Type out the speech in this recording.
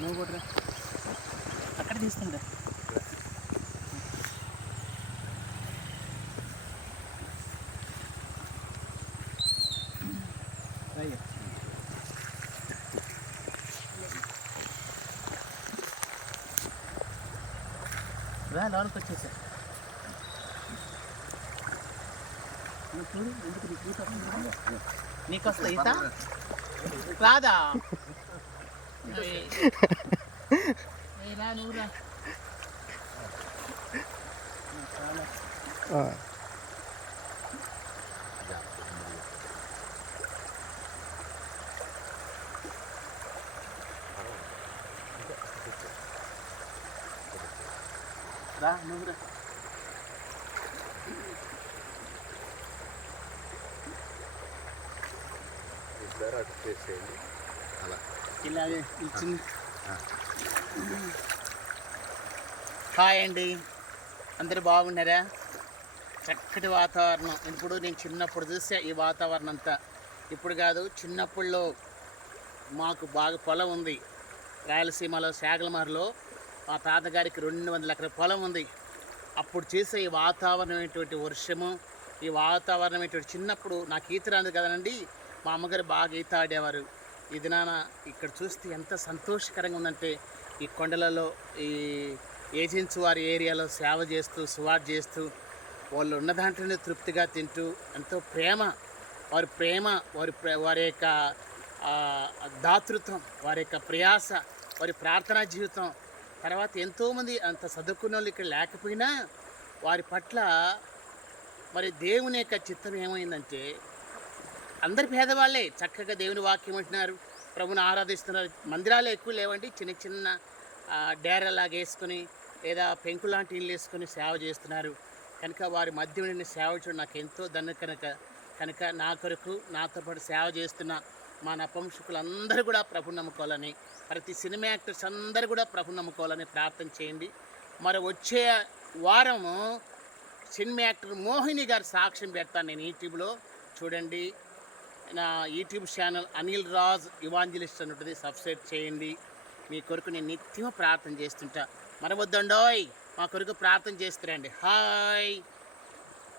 నువ్వు కూడా అక్కడ తీస్తుండే రయ్య. రా లోనికి వచ్చేసా. చూడు ఎందుకు నీకు ఈత వస్తుందా? నీకు వస్తా ఈత రాదా ఏయ్. ఏయ్, రా నువ్వు రా అటు చేసేయండి. అలా. ఇలాగే హాయ్ అండి. అందరు బాగున్నారా? చక్కటి వాతావరణం. ఇప్పుడు నేను చిన్నప్పుడు చూసా ఈ వాతావరణం అంతా. ఇప్పుడు కాదు చిన్నప్పుడులో మాకు బాగా పొలం ఉంది. రాయలసీమలో శాగలమారులో మా తాతగారికి రెండు వందల ఎకరాల పొలం ఉంది. అప్పుడు చేసే ఈ వాతావరణమైనటువంటి వర్షము ఈ వాతావరణమైనటువంటి చిన్నప్పుడు నాకు ఈత రాదు కదనండి మా అమ్మగారు బాగా ఈత ఆడేవారు. ఇది నాన్న ఇక్కడ చూస్తే ఎంత సంతోషకరంగా ఉందంటే ఈ కొండలలో ఈ ఏజెన్సీ వారి ఏరియాలో సేవ చేస్తూ సువార్ చేస్తూ వాళ్ళు ఉన్న దాంట్లోనే తృప్తిగా తింటూ ఎంతో ప్రేమ వారి ప్రేమ వారి వారి యొక్క దాతృత్వం వారి యొక్క ప్రయాస వారి ప్రార్థనా జీవితం. తర్వాత ఎంతోమంది అంత చదువుకున్న వాళ్ళు ఇక్కడ లేకపోయినా వారి పట్ల మరి దేవుని యొక్క చిత్తం ఏమైందంటే అందరు పేదవాళ్ళే చక్కగా దేవుని వాక్యం అంటున్నారు. ప్రభుని ఆరాధిస్తున్నారు. మందిరాలు ఎక్కువ లేవండి. చిన్న చిన్న డేరలాగా వేసుకుని వేసుకొని లేదా పెంకు లాంటి ఇల్లు వేసుకొని సేవ చేస్తున్నారు. కనుక వారి మధ్య ఉండిన సేవ చేయడం నాకు ఎంతో దన్న కనుక. కనుక నా కొరకు నాతో పాటు సేవ చేస్తున్న మా నపంసకులందరూ కూడా ప్రభు నమ్ముకోవాలని ప్రతి సినిమా యాక్టర్స్ అందరూ కూడా ప్రభు నమ్ముకోవాలని ప్రార్థన చేయండి. మరి వచ్చే వారము సినిమా యాక్టర్ మోహిని గారి సాక్ష్యం పెడతాను నేను యూట్యూబ్లో చూడండి. నా YouTube channel Anil Raj evangelist అని ఉంటుంది సబ్స్క్రైబ్ చేయండి. మీ కొరకు నేను నిత్యం ప్రార్థన చేస్తుంటా. మరవద్దండోయ్ మా కొరకు ప్రార్థన చేస్తారండి. హాయ్.